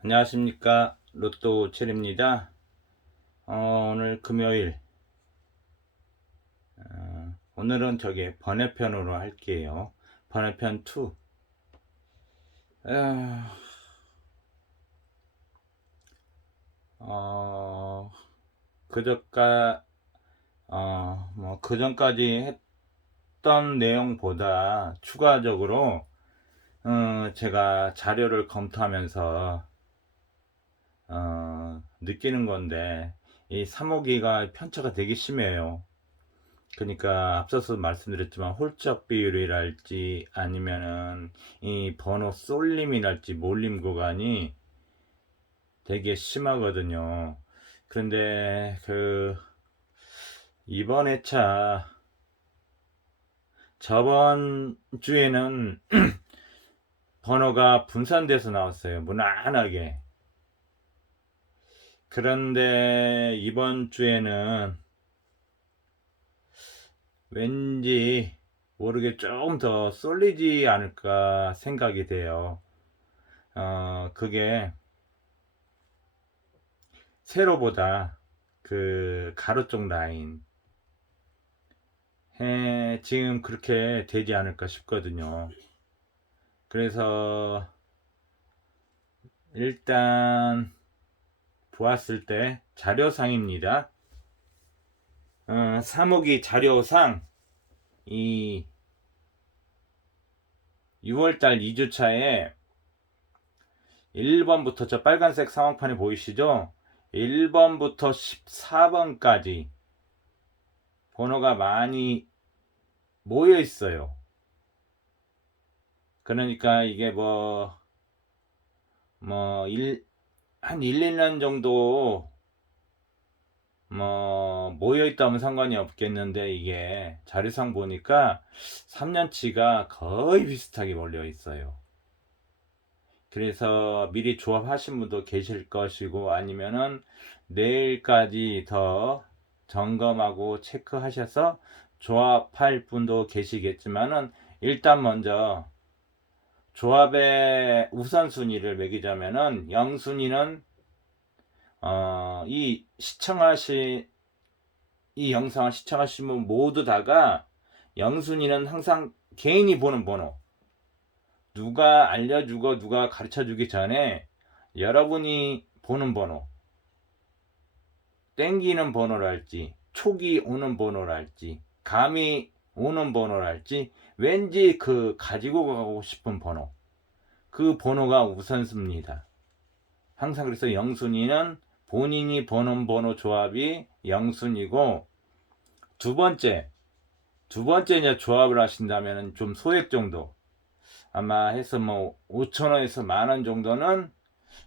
안녕하십니까. 로또 첼입니다. 어, 오늘 금요일. 어, 오늘은 저기 번외편으로 할게요. 번외편 2 에, 어, 그저까 어, 뭐 그전까지 했던 내용보다 추가적으로 어, 제가 자료를 검토하면서 어, 느끼는 건데 이 3호기가 편차가 되게 심해요. 그러니까 앞서서 말씀드렸지만 홀적 비율이랄지 아니면은 이 번호 쏠림이랄지 몰림 구간이 되게 심하거든요. 그런데 그 이번 회차 저번 주에는 번호가 분산돼서 나왔어요. 무난하게. 그런데 이번 주에는 왠지 모르게 조금 더 쏠리지 않을까 생각이 돼요. 어, 그게 세로보다 그 가로 쪽 라인 해, 지금 그렇게 되지 않을까 싶거든요. 그래서 일단 보았을 때 자료상입니다. 어, 3호기 자료상 이 6월달 2주차에 1번부터 저 빨간색 상황판이 보이시죠? 1번부터 14번까지 번호가 많이 모여 있어요. 그러니까 이게 뭐, 뭐, 일, 한 1, 2년 정도 뭐 모여 있다면 상관이 없겠는데 이게 자료상 보니까 3년치가 거의 비슷하게 몰려 있어요. 그래서 미리 조합하신 분도 계실 것이고 아니면은 내일까지 더 점검하고 체크하셔서 조합할 분도 계시겠지만은 일단 먼저 조합의 우선순위를 매기자면은 0순위는 어, 이 시청하시 이 영상을 시청하신 분 모두 다가 0순위는 항상 개인이 보는 번호. 누가 알려주고 누가 가르쳐주기 전에 여러분이 보는 번호. 땡기는 번호랄지 촉이 오는 번호랄지 감이 오는 번호랄지 왠지 그 가지고 가고 싶은 번호 그 번호가 우선순위입니다. 항상 그래서 영순위는 본인이 보는 번호 조합이 영순위고 두 번째 두 번째 이제 조합을 하신다면 좀 소액 정도 아마 해서 뭐 5천 원에서 만 원 정도는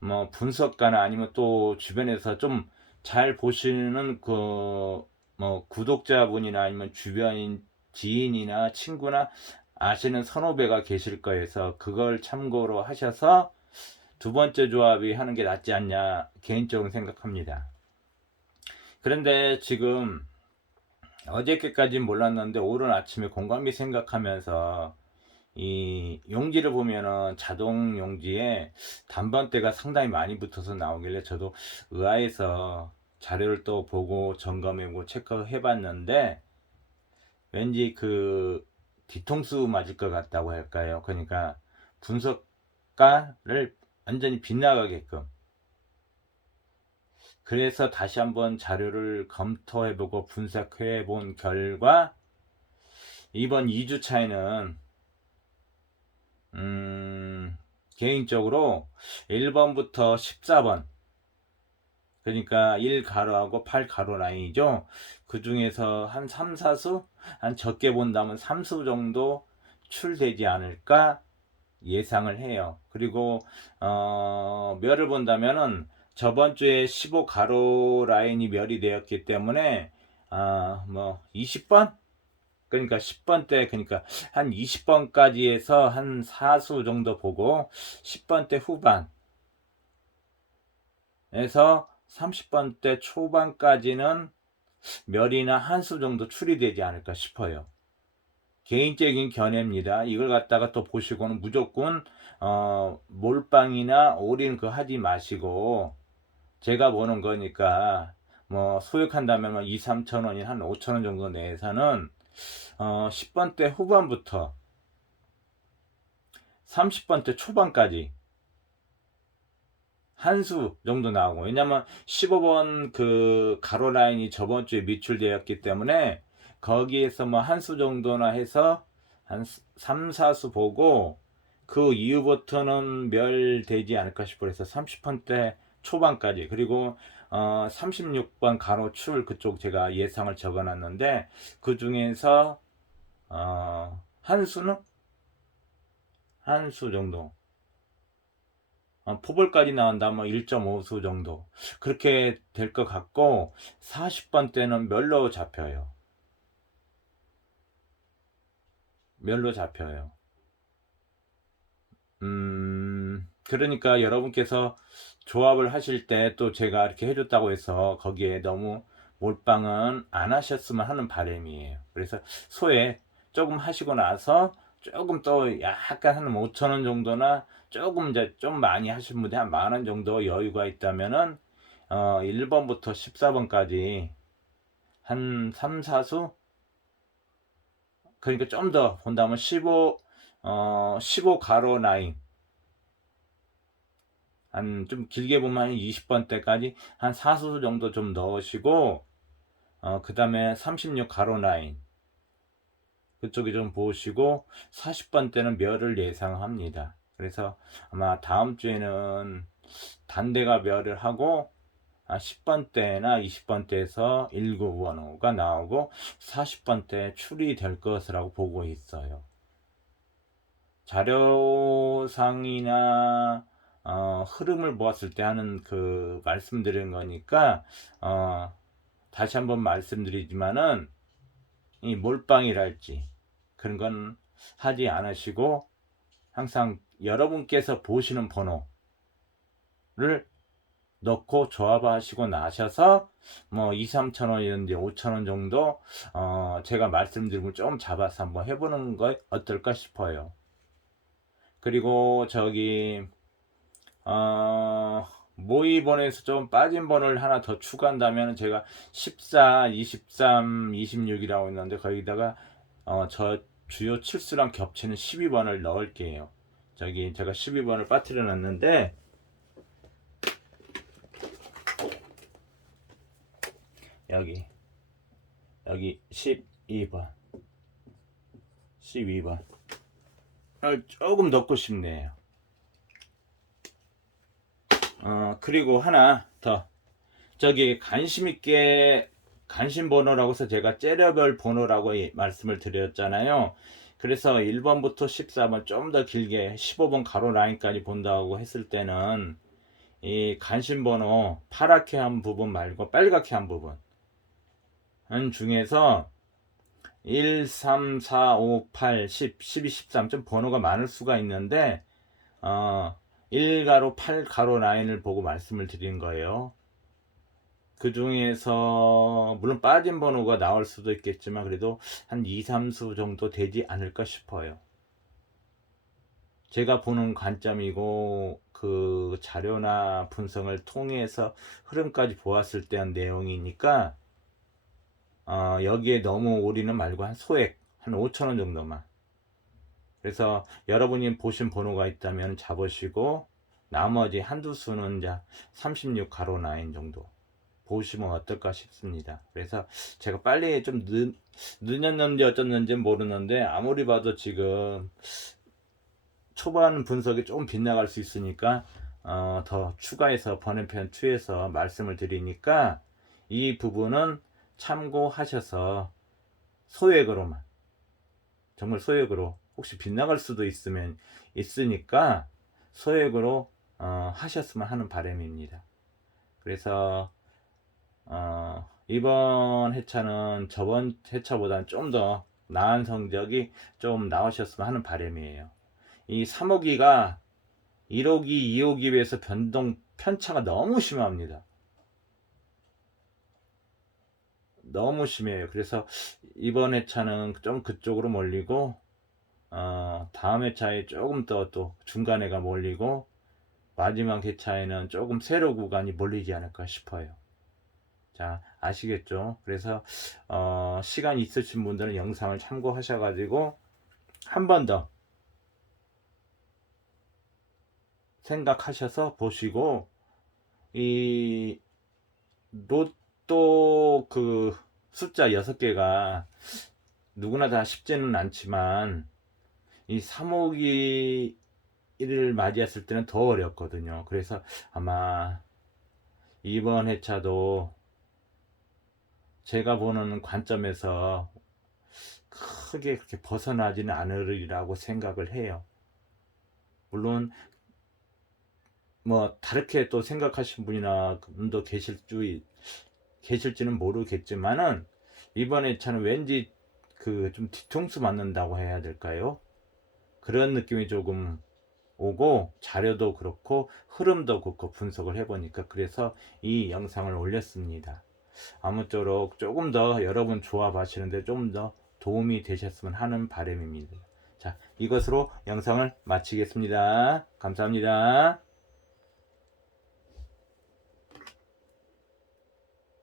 뭐 분석가나 아니면 또 주변에서 좀 잘 보시는 그 뭐 구독자분이나 아니면 주변인 지인이나 친구나 아시는 선후배가 계실 거여서 그걸 참고로 하셔서 두 번째 조합이 하는 게 낫지 않냐 개인적으로 생각합니다. 그런데 지금 어저께까지는 몰랐는데 오늘 아침에 공감이 생각하면서 이 용지를 보면은 자동 용지에 단번대가 상당히 많이 붙어서 나오길래 저도 의아해서 자료를 또 보고 점검해보고 체크해 봤는데 왠지 그 뒤통수 맞을 것 같다고 할까요? 그러니까 분석가를 완전히 빗나가게끔 그래서 다시 한번 자료를 검토해보고 분석해본 결과 이번 2주 차에는 음, 개인적으로 1번부터 14번 그러니까 1 가로하고 8 가로 라인이죠. 그 중에서 한 3, 4수, 한 적게 본다면 3수 정도 출되지 않을까 예상을 해요. 그리고, 어, 멸을 본다면은 저번 주에 15 가로 라인이 멸이 되었기 때문에, 아, 뭐, 20번? 그러니까 10번 때, 그러니까 한 20번까지 해서 한 4수 정도 보고, 10번 때 후반, 에서 30번대 초반까지는 멸이나 한수 정도 추리되지 않을까 싶어요. 개인적인 견해입니다. 이걸 갖다가 또 보시고는 무조건 어, 몰빵이나 올인 그 하지 마시고 제가 보는 거니까 뭐 소액한다면 2, 3천 원이 한 5천 원 정도 내에서는 어, 10번 대 후반부터 30번 대 초반까지 한 수 정도 나오고. 왜냐면 15번 그 가로 라인이 저번 주에 미출되었기 때문에 거기에서 뭐 한 수 정도나 해서 한 3, 4수 보고 그 이후부터는 멸되지 않을까 싶어 해서 30번대 초반까지. 그리고 어 36번 가로출 그쪽 제가 예상을 적어 놨는데 그 중에서 어 한 수는? 한 수 정도. 어, 포볼까지 나온다면 1.5수 정도. 그렇게 될 것 같고 40번 때는 멸로 잡혀요. 멸로 잡혀요. 음 그러니까 여러분께서 조합을 하실 때 또 제가 이렇게 해줬다고 해서 거기에 너무 몰빵은 안 하셨으면 하는 바람이에요. 그래서 소액 조금 하시고 나서 조금 또 약간 한 5천 원 정도나 조금 이제 좀 많이 하신 분이 한 만 원 정도 여유가 있다면은 어 1번부터 14번까지 한 3, 4수 그러니까 좀 더 본다면 15 어, 15 가로 라인 한 좀 길게 보면 20번 때까지 한 4수 정도 좀 넣으시고 어, 그 다음에 36 가로 라인 그쪽에 좀 보시고 40번 때는 멸을 예상합니다. 그래서 아마 다음 주에는 단대가 멸을 하고 10번 때나 20번 때에서 19원호가 나오고 40번 때 출이될 것이라고 보고 있어요. 자료상이나 어, 흐름을 보았을 때 하는 그 말씀드린 거니까 어, 다시 한번 말씀드리지만은 이 몰빵이랄지 그런 건 하지 않으시고 항상 여러분께서 보시는 번호를 넣고 조합하시고 나셔서 뭐 2, 3천 원이든지 5천 원 정도 어 제가 말씀드린 걸좀 잡아서 한번 해보는 거 어떨까 싶어요. 그리고 저기 어 모의 번호에서 좀 빠진 번호를 하나 더 추가한다면 제가 14, 23, 26이라고 했는데 거기다가 어 저 주요 칠수랑 겹치는 12번을 넣을게요. 저기 제가 12번을 빠뜨려 놨는데 여기 여기 12번 12번. 어, 조금 넣고 싶네요. 어 그리고 하나 더. 저기 관심 있게 관심 번호라고 해서 제가 째려별 번호라고 말씀을 드렸잖아요 그래서 1번부터 14번 좀 더 길게 15번 가로 라인까지 본다고 했을 때는 이 관심 번호 파랗게 한 부분 말고 빨갛게 한 부분 중에서 1, 3, 4, 5, 8, 10, 12, 13 좀 번호가 많을 수가 있는데 어, 1가로 8가로 라인을 보고 말씀을 드린 거예요. 그 중에서 물론 빠진 번호가 나올 수도 있겠지만 그래도 한 2, 3수 정도 되지 않을까 싶어요. 제가 보는 관점이고 그 자료나 분석을 통해서 흐름까지 보았을 때 한 내용이니까 어, 여기에 너무 오리는 말고 한 소액 한 5천 원 정도만 그래서 여러분이 보신 번호가 있다면 잡으시고 나머지 한두 수는 이제 36 가로 라인 정도 보시면 어떨까 싶습니다. 그래서 제가 빨리 좀 늦, 늦었는지 어쩌는지 모르는데 아무리 봐도 지금 초반 분석이 좀 빗나갈 수 있으니까 어, 더 추가해서 번외편 2에서 말씀을 드리니까 이 부분은 참고하셔서 소액으로만 정말 소액으로 혹시 빗나갈 수도 있으면 있으니까 소액으로 어, 하셨으면 하는 바람입니다. 그래서 어, 이번 회차는 저번 회차보다는 좀 더 나은 성적이 좀 나오셨으면 하는 바람이에요. 이 3호기가 1호기, 2호기 비해서 변동 편차가 너무 심합니다. 너무 심해요. 그래서 이번 회차는 좀 그쪽으로 몰리고 어, 다음 회차에 조금 더 또 중간에가 몰리고 마지막 회차에는 조금 세로 구간이 몰리지 않을까 싶어요. 자, 아시겠죠? 그래서 어, 시간 있으신 분들은 영상을 참고하셔 가지고 한 번 더 생각하셔서 보시고 이 로또 그 숫자 6개가 누구나 다 쉽지는 않지만 이 3호기를 맞이했을 때는 더 어렵거든요. 그래서 아마 이번 회차도 제가 보는 관점에서 크게 그렇게 벗어나지는 않으리라고 생각을 해요. 물론 뭐 다르게 또 생각하신 분이나 분도 계실 줄 계실지는 모르겠지만은 이번 회차는 왠지 그 좀 뒤통수 맞는다고 해야 될까요? 그런 느낌이 조금 오고 자료도 그렇고 흐름도 그렇고 분석을 해보니까 그래서 이 영상을 올렸습니다. 아무쪼록 조금 더 여러분 조합 하시는데 좀더 도움이 되셨으면 하는 바람입니다. 자, 이것으로 영상을 마치겠습니다. 감사합니다.